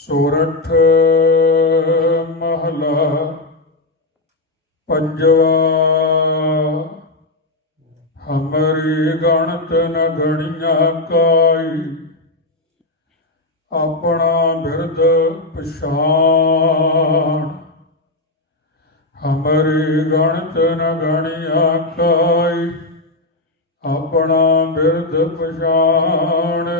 ਸੋਰਠ ਮਹਲਾ ਪੰਜਵਾ, ਹਮਰੀ ਗਣਤ ਨ ਗਣੀਆਂ ਕਾਈ, ਆਪਣਾ ਬਿਰਦ ਪਛਾਣ। ਹਮਰੀ ਗਣਤ ਨ ਗਣੀਆਂ ਕਾਈ, ਆਪਣਾ ਬਿਰਦ ਪਛਾਣ।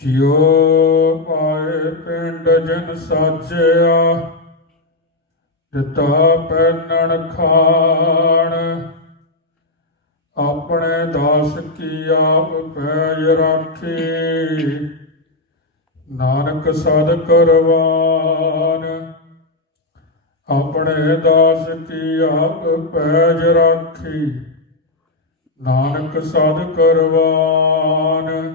ਜਿਉ ਪਾਏ ਪਿੰਡ ਜਨ ਸਾਜਿਆ, ਦਿੱਤਾ ਪੈਨਣ ਖਾਣ। ਆਪਣੇ ਦਾਸ ਕੀ ਆਪ ਪੈਜ ਰਾਖੀ, ਨਾਨਕ ਸਦ ਕਰਵਾਨ। ਆਪਣੇ ਦਾਸ ਕੀ ਆਪ ਪੈਜ ਰਾਖੀ, ਨਾਨਕ ਸਦ ਕਰਵਾਨ।